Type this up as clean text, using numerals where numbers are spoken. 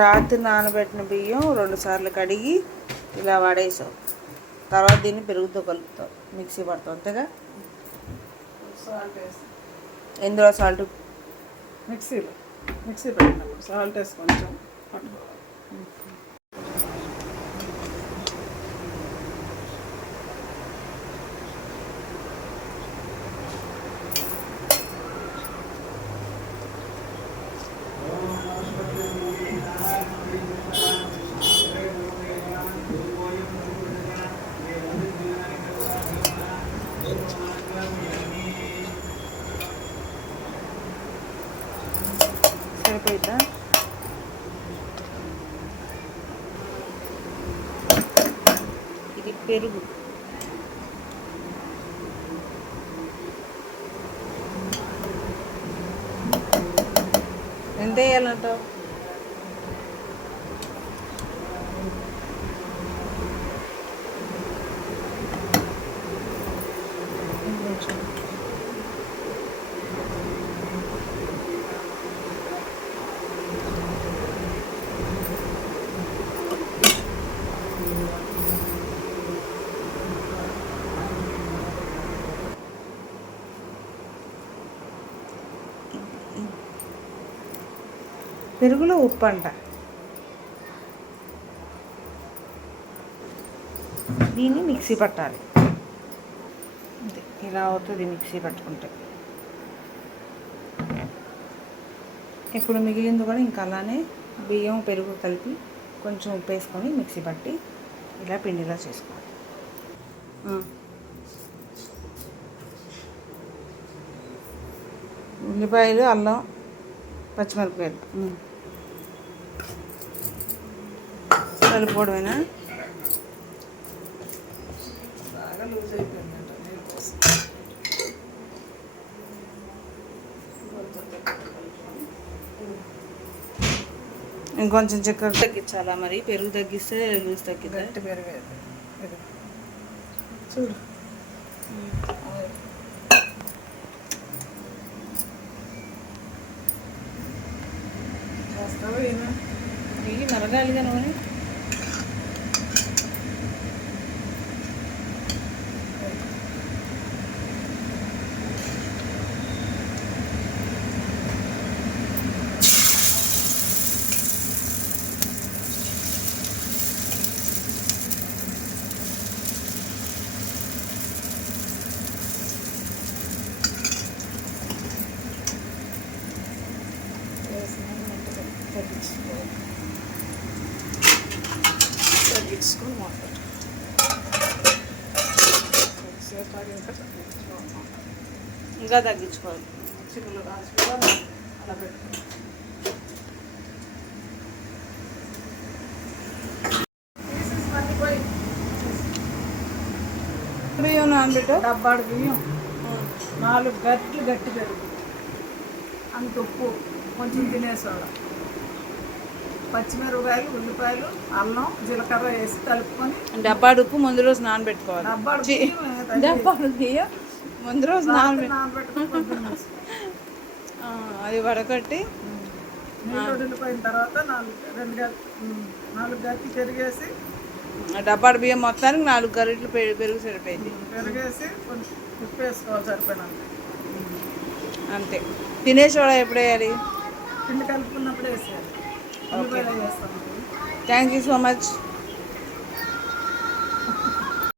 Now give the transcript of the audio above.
రాత్రి నానబెట్టిన బియ్యం 2 సార్లు కడిగి ఇలా వాడేసావు. తర్వాత దీన్ని పెరుగుతో కలుపుతావు, మిక్సీ పడతావు అంతేగా. సాల్ట్ వేసి ఎందులో సాల్ట్? మిక్సీ పెట్టినప్పుడు సాల్ట్ వేసి కొంచెం పట్టుకోవాలి. సరిపోయిద్దా? ఇది పెరుగు. ఎంత వేయాలంటావు? పెరుగులో ఉప్పు అంట. దీన్ని మిక్సీ పట్టాలి. అంతే, ఇలా అవుతుంది మిక్సీ పట్టుకుంటే. ఇప్పుడు మిగిలింది కూడా ఇంకా అలానే బియ్యం పెరుగు కలిపి కొంచెం ఉప్పు వేసుకొని మిక్సీ పట్టి ఇలా పిండిలా చేసుకోవాలి. ఉల్లిపాయలు, అల్లం, పచ్చిమిరపకాయలు కలుపుకోవడమేనా? బాగా లూజ్ అయిపోయిందంట నీళ్ళు పోసి. ఇంకొంచెం చక్కెర తగ్గించాలా మరి? పెరుగు తగ్గిస్తే లూజ్ తగ్గిద్దా? గట్టి పెరిగేది ఇది చూడు. నెయ్యి మరగాలిగా నూనె. తగ్గించుకొని వాటర్ ఇంకా తగ్గించుకోవాలి. చికెన్లో రాసి కూడా అలా పెట్టుకోవాలి. బియ్యం నానబెట్టు. డబ్బాడు బియ్యం, 4 గట్లు గట్టి పెరుగు, అంత ఉప్పు, కొంచెం తినేసోడా, పచ్చిమిరపకాయలు, ఉల్లిపాయలు, అల్లం, జీలకర్ర వేసి కలుపుకొని. డబ్బాడు ఉప్పు ముందు రోజు నానబెట్టుకోవాలి. డబ్బాడు బియ్యం ముందు రోజు నానబెట్టుకొని అది వడకట్టి నీళ్ళు ఉడిలిపోయిన తర్వాత 4 గట్టి పెరిగేసి, డబ్బాడు బియ్యం మొత్తానికి 4 గరిటెలు పెరుగు సరిపోయింది. పెరిగేసి కొంచెం ఉప్పు వేసుకోవాలి సరిపోయినంత. అంతే. తినేసి కూడా ఎప్పుడు వేయాలి? పిండి కలుపుకున్నప్పుడు వేసేయాలి. ఉల్లిపాయలు వేస్తాం. Thank you so much.